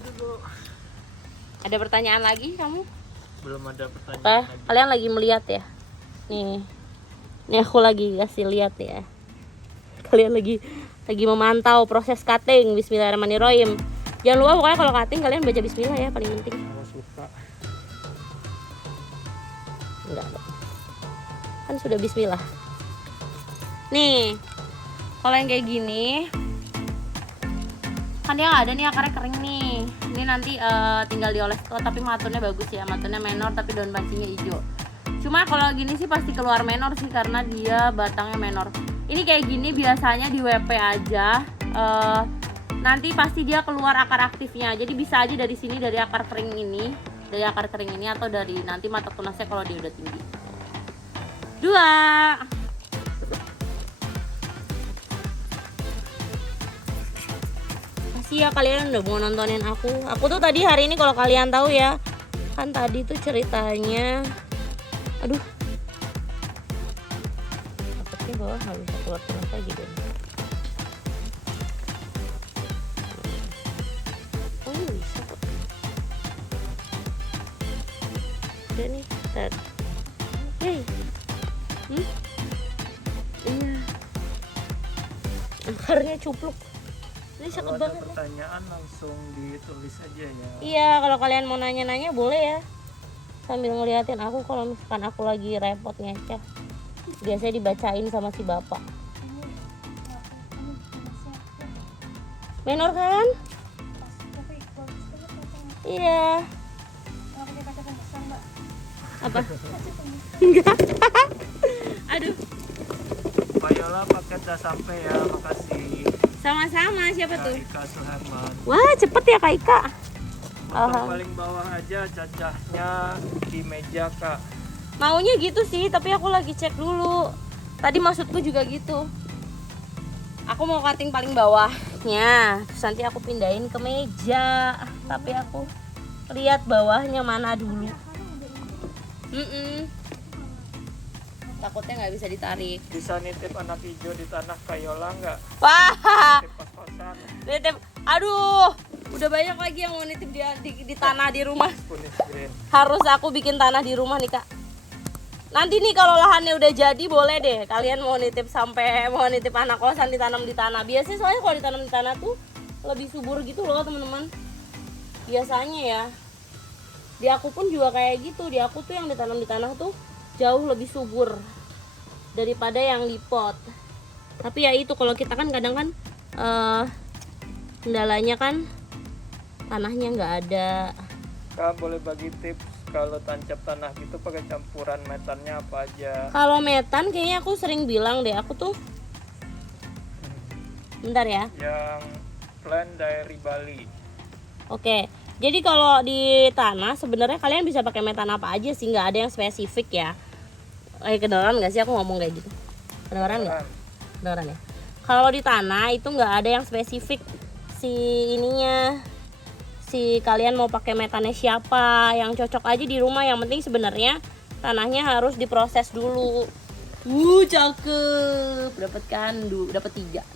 dulu. Ada pertanyaan lagi kamu? Belum ada pertanyaan lagi. Kalian lagi melihat ya? Nih aku lagi kasih lihat ya. Kalian lagi memantau proses cutting. Bismillahirrahmanirrahim. Jangan lupa pokoknya kalau cutting kalian baca bismillah ya, paling penting. Aku suka. Enggak. Kan sudah bismillah. Nih. Kalau yang kayak gini kan dia nggak ada nih, akarnya kering nih. Ini nanti tinggal dioles tuh, tapi matunnya bagus ya, matunnya menor tapi daun pancinya hijau. Cuma kalau gini sih pasti keluar menor sih karena dia batangnya menor. Ini kayak gini biasanya di WP aja, nanti pasti dia keluar akar aktifnya. Jadi bisa aja dari sini, dari akar kering ini, atau dari nanti mata tunasnya kalau dia udah tinggi. 2. Ya kalian udah mau nontonin aku tuh tadi hari ini kalau kalian tahu ya, kan tadi tuh ceritanya aduh takutnya bawah nggak bisa keluar tunas lagi deh. Oh ini bisa kok, udah nih tet. Hey. Iya akarnya cupluk. Ini Kalau cakep ada banget. pertanyaan langsung ditulis aja ya. Iya, kalau kalian mau nanya-nanya boleh ya. Sambil ngeliatin aku kalau misalkan aku lagi repot ngeceh. Biasanya dibacain sama si bapak. Menor kan? Iya. Apa? Enggak. Aduh. Pak Yola paket udah sampai ya, makasih. Sama-sama, siapa tuh? Kak Ika Suherman. Wah, cepet ya Kak Ika. Motor paling bawah aja, cacahnya di meja Kak. Maunya gitu sih, tapi aku lagi cek dulu. Tadi maksudku juga gitu. Aku mau cutting paling bawahnya, terus nanti aku pindahin ke meja. Tapi aku lihat bawahnya mana dulu. Takutnya nggak bisa ditarik. Bisa nitip anak hijau di tanah Kayola nggak? Wah, Nitip kos-kosan. nitip. Aduh, udah banyak lagi yang mau nitip di tanah di rumah. Kunis green. Harus aku bikin tanah di rumah nih Kak. Nanti nih kalau lahannya udah jadi boleh deh kalian mau nitip anak kosan ditanam di tanah. Biasanya soalnya kalau ditanam di tanah tuh lebih subur gitu loh teman-teman. Biasanya ya. Di aku pun juga kayak gitu. Di aku tuh yang ditanam di tanah tuh jauh lebih subur daripada yang di pot. Tapi ya itu kalau kita kan kadang kan kendalanya kan tanahnya nggak ada. Kak boleh bagi tips kalau tancap tanah gitu pakai campuran metannya apa aja? Kalau metan kayaknya aku sering bilang deh, aku tuh bentar ya. Yang Plant dari Bali. Oke. Jadi kalau di tanah sebenarnya kalian bisa pakai metan apa aja sih, nggak ada yang spesifik ya. Kedengeran nggak sih aku ngomong kayak gitu? Kedengeran nggak? Kedengeran ya. Kalau di tanah itu nggak ada yang spesifik si ininya. Si kalian mau pakai metannya siapa, yang cocok aja di rumah. Yang penting sebenarnya tanahnya harus diproses dulu. Cakep. Dapat kan? Dapat 3.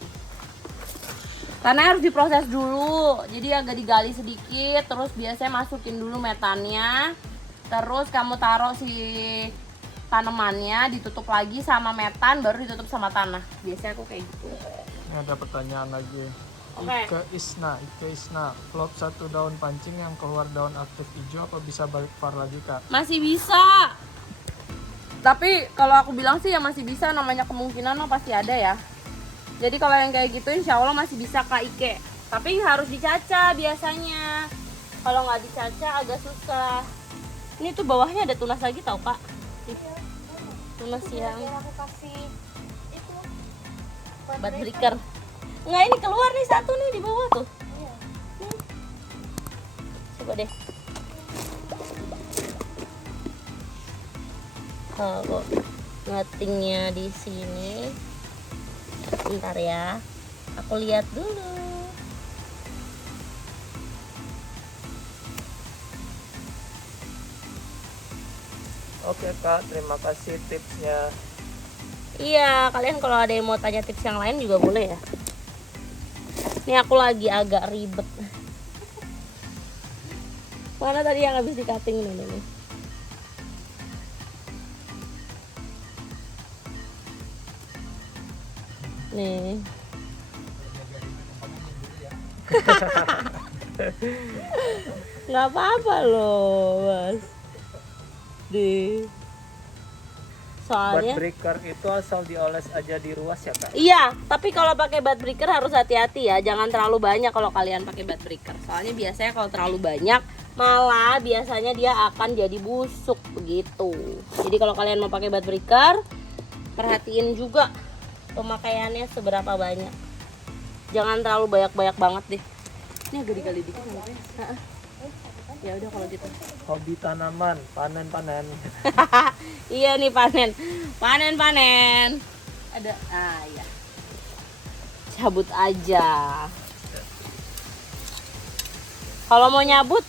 Tanah harus diproses dulu. Jadi agak digali sedikit, terus biasanya masukin dulu metannya. Terus kamu taruh si tanamannya, ditutup lagi sama metan, baru ditutup sama tanah. Biasanya aku kayak gitu. Ini ada pertanyaan lagi. Oke. Ike Isna, flop 1 daun pancing yang keluar daun aktif hijau apa bisa balik var lagi Kak? Masih bisa. Tapi kalau aku bilang sih ya masih bisa, namanya kemungkinan mah pasti ada ya. Jadi kalau yang kayak gitu insya Allah masih bisa Kak Ike. Tapi harus dicaca biasanya. Kalau nggak dicaca agak susah. Ini tuh bawahnya ada tunas lagi tau Kak. Tunas yang aku kasih itu butt breaker. Nggak, ini keluar nih satu nih di bawah tuh. Iya. Coba deh. Kalau ngetingnya di sini, bentar ya. Aku lihat dulu. Oke Kak, terima kasih tipsnya. Iya, kalian kalau ada yang mau tanya tips yang lain juga boleh ya. Ini aku lagi agak ribet. Mana tadi yang habis di cutting nih. Nih. Nggak apa-apa loh, Mas. Soalnya Butt breaker itu asal dioles aja di ruas ya kak? iya, tapi kalau pakai butt breaker harus hati-hati ya. Jangan terlalu banyak kalau kalian pakai butt breaker. Soalnya biasanya kalau terlalu banyak malah biasanya dia akan jadi busuk begitu. Jadi kalau kalian mau pakai butt breaker, perhatiin juga pemakaiannya seberapa banyak. Jangan terlalu banyak-banyak banget deh. Ini agak dikali dikit nggak apa-apa ya? Ya udah kalau gitu. Hobi tanaman, panen. Iya nih panen. Ada ya. Cabut aja. Kalau mau nyabut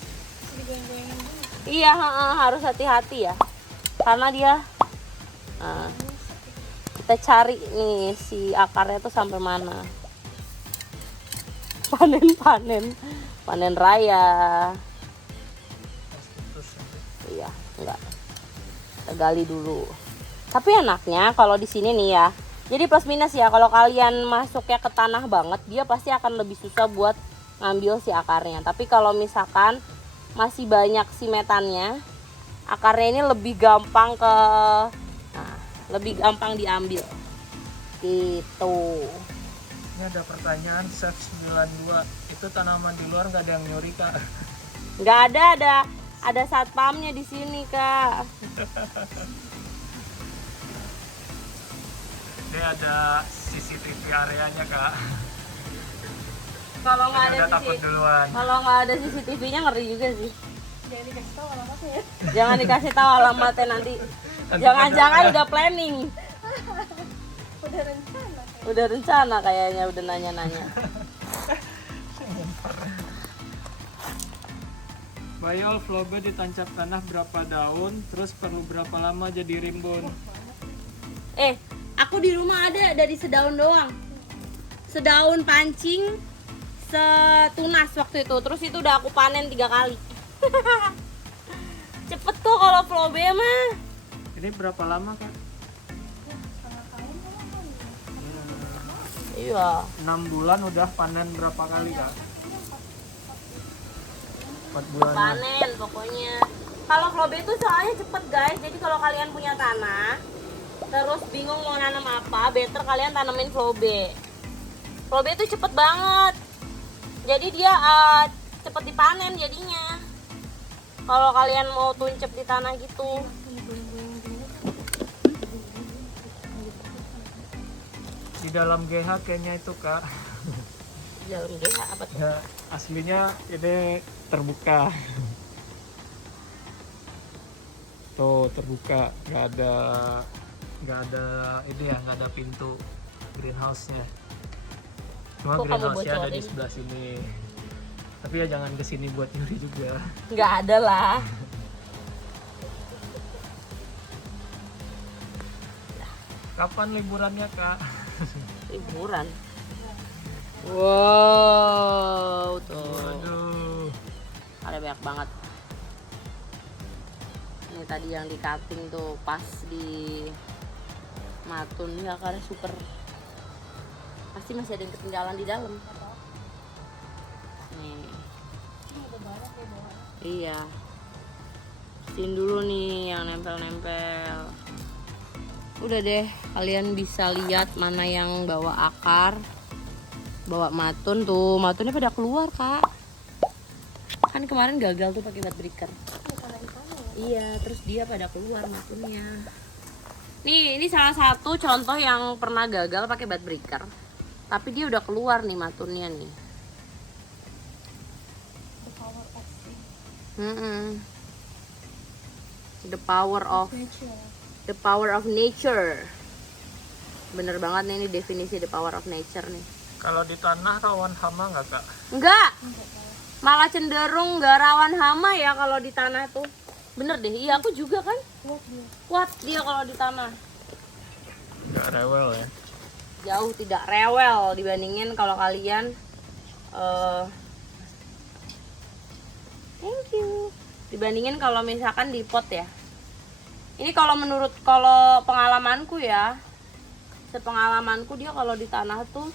iya harus hati-hati ya. Karena dia kita cari nih si akarnya tuh sampai mana. Panen raya. Iya, enggak. Kita gali dulu. Tapi enaknya kalau di sini nih ya. Jadi plus minus ya, kalau kalian masuknya ke tanah banget, dia pasti akan lebih susah buat ngambil si akarnya. Tapi kalau misalkan masih banyak si metannya, akarnya ini lebih gampang lebih gampang diambil. Gitu. Ini ada pertanyaan Chef 92, itu tanaman di luar nggak ada yang nyuri kak? Nggak ada satpamnya di sini kak. Ini ada CCTV areanya kak. Kalau nggak Ini ada udah takut duluan. Kalau nggak ada CCTV-nya ngeri juga sih. Jangan dikasih tahu alamatnya ya. Jangan dikasih tahu alamatnya nanti. Jangan-jangan udah planning. Udah rencana. Udah rencana kayaknya, udah nanya-nanya. Bayol flobe ditancap tanah berapa daun, terus perlu berapa lama jadi rimbun? Aku di rumah ada dari sedaun doang. Sedaun pancing, setunas waktu itu. Terus itu udah aku panen 3 kali. Cepet kok kalau flobe mah. Ini berapa lama kak? Iya. 6 bulan udah panen berapa kali kak? 4 bulan. Panen pokoknya. Kalau flobe itu soalnya cepet guys. Jadi kalau kalian punya tanah, terus bingung mau nanam apa, better kalian tanamin flobe. Flobe itu cepet banget. Jadi dia cepet dipanen jadinya. Kalau kalian mau tuncep di tanah gitu. Di dalam GH kayaknya itu kak. Dalam GH apa tuh? Ya, aslinya ini terbuka. Tuh terbuka, nggak ada ini ya, nggak ada pintu greenhouse-nya. Cuma Kok kamu greenhouse-nya ada di bocorin? sebelah sini. Tapi ya jangan kesini buat nyuri juga. Nggak ada lah. Kapan liburannya kak? Liburan. Wow, tuh. Aduh. Ada banyak banget. Ini tadi yang di cutting tuh pas di matun ya, karena super. Pasti masih ada yang ketinggalan di dalam. Nih. Iya. Bersihin dulu nih yang nempel-nempel. Udah deh, kalian bisa lihat mana yang bawa akar, bawa matun tuh. Matunnya pada keluar kak. Kan kemarin gagal tuh pakai butt breaker. Iya, terus dia pada keluar matunnya. Nih, ini salah satu contoh yang pernah gagal pakai butt breaker. Tapi dia udah keluar nih matunnya nih. The power of nature. Bener banget nih, ini definisi the power of nature nih. Kalau di tanah rawan hama nggak kak? Enggak. Malah cenderung nggak rawan hama ya kalau di tanah tuh. Bener deh, iya aku juga kan. Kuat dia kalau di tanah. Nggak rewel ya? Jauh tidak rewel dibandingin kalau kalian thank you. dibandingin kalau misalkan di pot ya. Ini kalau pengalamanku ya, sepengalamanku dia kalau di tanah tuh